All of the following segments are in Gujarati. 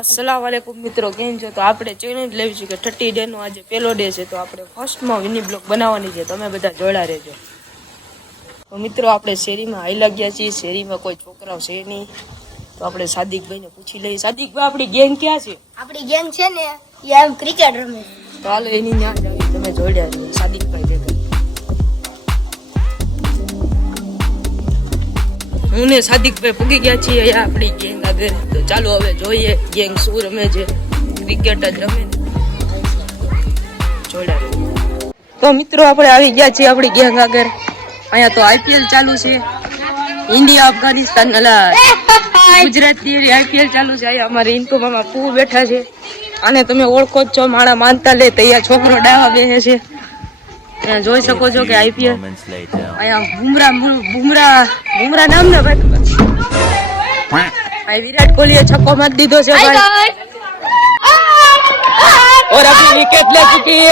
अस्सलाम वालेकुम मित्रों केम छो। तो આપણે ચેલેન્જ લેવી છે કે 30 ડે નો આજે પહેલો ડે છે, તો આપણે ફર્સ્ટમાં વિની બ્લોગ બનાવવાની છે, તમે બધા જોડા રહેજો। તો મિત્રો આપણે શેરીમાં આઈલા ગયા છીએ, શેરીમાં કોઈ છોકરાઓ છે નહીં, તો આપણે સાદિકભાઈને પૂછી લઈએ। સાદિકભાઈ આપણી ગેંગ ક્યાં છે? આપણી ગેંગ છે ને એ આમ ક્રિકેટ રમે, તો હાલો એની ન્યા જાવી, તમે જોડ્યા છો સાદિકભાઈ ભેગા। હું ને સાદિકભાઈ પૂગી ગયા છીએ અહીંયા આપણી ગેંગ આગળ। તો ચાલો હવે જોઈએ ગેંગ શું રમે છે, ક્રિકેટ જ રમે ને જોડ્યા। તો મિત્રો આપણે આવી ગયા છીએ આપણી ગેંગ આગળ। અહીંયા તો આઈપીએલ ચાલુ છે, ઇન્ડિયા અફઘાનિસ્તાન ગુજરાતની આઈપીએલ ચાલુ છે। અહીંયા અમારે ઇન્કુ મામા ખૂબ બેઠા છે, અને તમે ઓળખો જ છો, માણા માનતા લે તો અહીંયા છોકરો ડાવા બેસે છે। અહીંયા જોઈ શકો છો કે આઈપીએલ અહીંયા બુમરા નામ ને ભાઈ વિરાટ કોહલીએ છક્કો મારી દીધો છે ભાઈ, और अपनी विकेट ले चुकी है।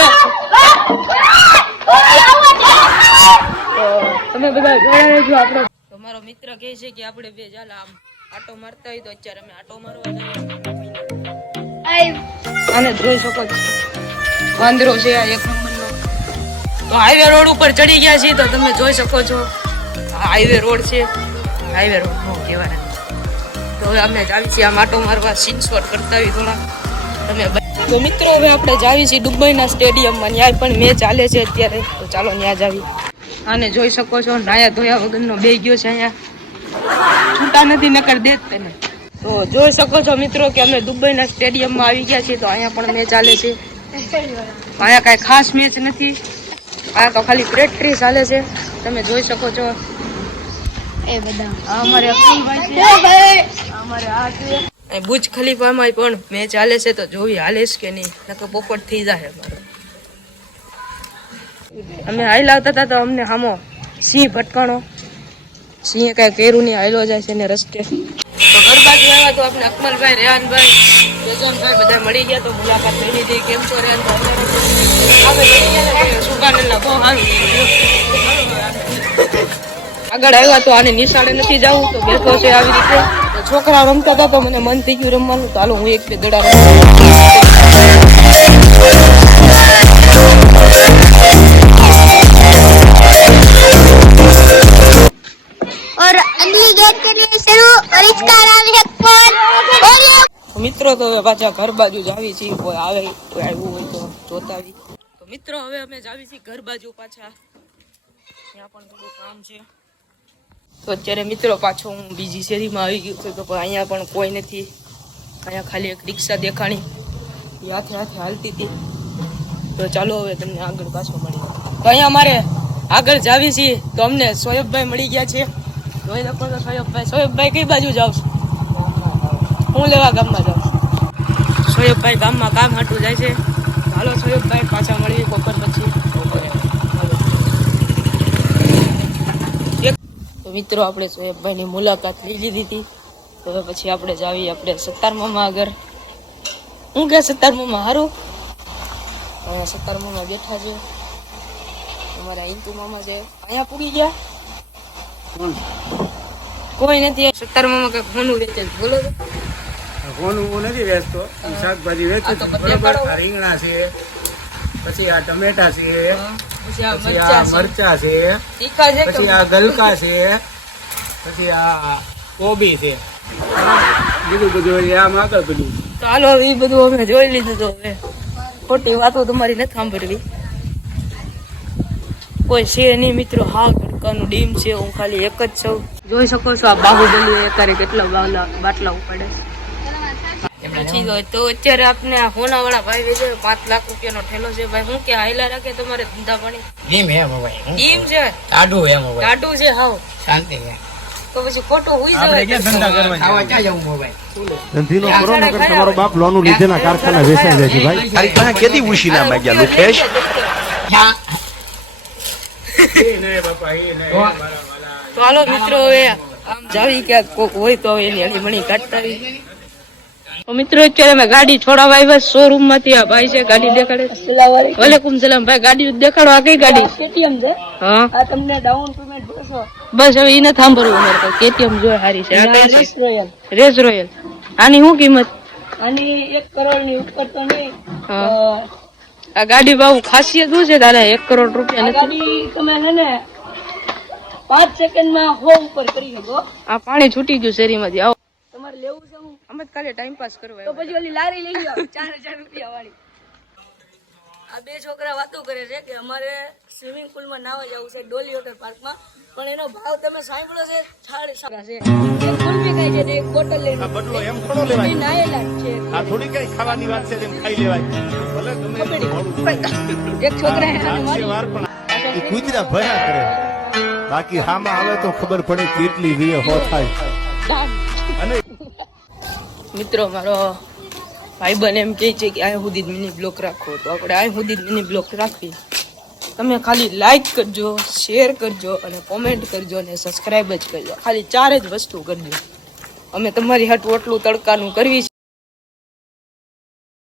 તમે બધા જોયા રહેજો। આપણે તમારો મિત્ર કહે છે કે આપણે બે ચાલ આમ આટો મારતા હોય, તો અત્યારે અમે આટો મારવા જઈએ। અને જોઈ શકો છો વાંદરો છે આ એક નંબરનો। તો હાઈવે રોડ ઉપર ચડી ગયા છીએ, તો તમે જોઈ શકો છો હાઈવે રોડ છે, હાઈવે રોડ નો કહેવાય। તો હવે અમે જાવી છીએ આમ આટો મારવા, સીન શોટ કરતા હોય થોડા તમે। તો મિત્રો હવે આપણે જાવી છીએ દુબઈના સ્ટેડિયમમાં, ત્યાં પણ મેચ ચાલે છે અત્યારે, તો ચાલો ત્યાં જાવી। અને જોઈ શકો છો નાયા ધોયા વગરનો બે ગયો છે, અહીંયા છૂટા નથી નકર દેત તને। તો જોઈ શકો છો મિત્રો કે અમે દુબઈના સ્ટેડિયમમાં આવી ગયા છીએ, તો અહીંયા પણ મેચ ચાલે છે। અહીંયા કાંઈ ખાસ મેચ નથી, આ તો ખાલી પ્રેક્ટિસ ચાલે છે, તમે જોઈ શકો છો। એ બધા આ અમારે અબ્દુલભાઈ છે, અમારે આ છે બુજ ખલીફામાં પણ મેચ ચાલે છે, તો જોવી હાલે કે નહીં, નકર પોપટ થઈ જાય અમારો। અમે હાઈ લાવતા હતા તો અમને સામો સિંહ ભટકાણો, સિંહ કઈ કેરું નહીં, હાઈલો જાય છે ને રસ્તે। તો ઘર બાજુ આવ્યા તો આપણે અકમલભાઈ, રેહાનભાઈ, બેજનભાઈ બધા મળી ગયા, તો મુલાકાત લઈ લીધી। કેમ છો રેહાનભાઈ? સુકાનેલા બહુ સારું। આગળ આવ્યા તો આને નિશાળે નથી જવું, તો બેઠો છે આવી રીતે। તો છોકરા રમતા હતા તો મને મન થઈ ગયું રમવાનું, તો હાલો હું એક બે દડા રમું। और अगली गेम के लिए शुरू, और इसका नाम है कौन। મિત્રો તો હવે પાછા ઘર બાજુ જાવી છીએ, કોઈ આવે કોઈ આવ્યું હોય તો જોતા આવી। તો મિત્રો હવે અમે જાવી છીએ ઘર બાજુ પાછા, ત્યાં પણ થોડું કામ છે। તો અત્યારે મિત્રો પાછો હું બીજી શેરીમાં આવી ગયું છું, તો અહીંયા પણ કોઈ નથી। અહીંયા ખાલી એક રિક્ષા દેખાણી, એ હાથે હાથે હાલતી હતી। તો ચાલો હવે તમને આગળ પાછો મળી। તો અહીંયા અમારે આગળ જાવી છીએ, તો અમને સોયબભાઈ મળી ગયા છે। જોઈ શકો છો સોયબભાઈ કઈ બાજુ જાવ છો? હું લેવા ગામમાં જાઉં છું। સોયબભાઈ ગામમાં કામ હાટું જાય છે। હાલો સોયબભાઈ પાછા મળીએ બપોર પછી। તો મિત્રો આપણે સોયબભાઈની મુલાકાત લઈ લીધી હતી, તો હવે પછી આપણે જાવી આપણે સત્તાર મામા આગળ। હું કે સત્તાર મામા હારું? સત્તાર મામા બેઠા છે, અમારા ઇન્તુ મામા છે। અહીંયા પૂરી ગયા કોઈ નથી। સત્તાર મામા કઈ ફોનું વેચે બોલો તો? ફોનું હું નથી વેચતો, શાકભાજી વેચું છું બરોબર। આ રીંગણા છે, પછી આ ટમેટા છે, પછી આ મરચા છે, પછી આ ગલકા છે, પછી આ કોબી છે, બીજું બધું આમ આગળ બધું। તો હાલો એ બધું અમે જોઈ લીધું, તો હવે ખોટી વાતો તમારી નથી સાંભળવી, કોઈ છે નહીં મિત્રો। હા ગડકાનું ડીમ છે, હું ખાલી એક જ છું। જોઈ શકો છો આ બાહુબલી એકારે કેટલા બાટલા ઉપાડે પછી। તો અત્યારે આપણે આ હોના વાળા ભાઈ વેચે 5 લાખ રૂપિયાનો ઠેલો છે ભાઈ। હું કે હાઈલા રાખે તમારે ધંધા પાણી? ડીમ હે મોબાઈલ, ડીમ છે, ટાડું હે મોબાઈલ, ટાટું છે, હાવ શાંતિ હે। તો પછી ખોટું હોઈ આપણે જાય, કે ધંધા કરવા ખાવા ક્યાં જવું મોબાઈલ? ધંધીનો કરો નકર તમારો બાપ લોનું લીધેના કારખાના વેચાઈ જાય છે ભાઈ। તારી પાસે કેદી ઉશીના માંગ્યા લુકેશ? એ નહીં બાપા, એ નહીં મારા વાલા। તો હાલો મિત્રો હવે આમ જાવી ક્યાંક કોક હોય તો એની અડીમણી કાઢતા આવી। તો મિત્રો અત્યારે અમે ગાડી છોડાવવા આવ્યા શોરૂમ માંથી। આ ભાઈ છે ગાડી દેખાડે। વાલેકુમ સલામ ભાઈ, ગાડી દેખાડો। આ કઈ ગાડી? કેટીએમ છે। હા આ તમને ડાઉન પેમેન્ટ જોશો? બસ હવે એને સાંભળવું અમારે, કેટીએમ જોઈ સારી છે। રેસ રોયલ, રેસ રોયલ, આની શું કિંમત? આની 1 કરોડની ઉપર તો નહીં. આ ગાડી બહુ ખાસિયત શું છે દાદા? 1 કરોડ રૂપિયા આ નથી. ગાડી તમે છે ને 5 સેકન્ડમાં 100 ઉપર કરી શકો. આ પાણી છૂટી ગયું શેરીમાંથી. આવો તમારે લેવું છે હું અમે ખાલી ટાઈમ પાસ કરવા તો પછી ઓલી લારી લઈ જાઓ 4000 રૂપિયા વાળી. આ બે છોકરા વાતો કરે છે કે અમારે સ્વિમિંગ પુલમાં નાવા જવું છે ડોલી વોટર પાર્કમાં, પણ એનો ભાવ તમે સાંભળ્યો છે 7.5 છે. એક કુલ્ફી ખાઈ છે ને એક બોટલ લઈને બદલો એમ થોડો લેવાય. એ નાયેલા જ છે. આ થોડી કઈ ખાવાની વાત છે જેમ ખાઈ લેવાય. ભલે ગમે એટલું મોડું એક છોકરા આને મારી. વાર પણ એ કૂતરા ભયા કરે. બાકી હામાં આવે તો ખબર પડે કેટલી વીએ હો થાય. અને મિત્રો મારો ભાઈબંધ એમ કહે છે કે અહીં સુધી જ મિની બ્લોક રાખો, તો આપણે અહીં સુધી જ મિની બ્લોક રાખવી. તમે ખાલી લાઈક કરજો, શેર કરજો અને કોમેન્ટ કરજો અને સબસ્ક્રાઈબ જ કરજો. ખાલી 4 જ વસ્તુ કરજો. અમે તમારી હાટું આટલું તડકાનું કરવી છે.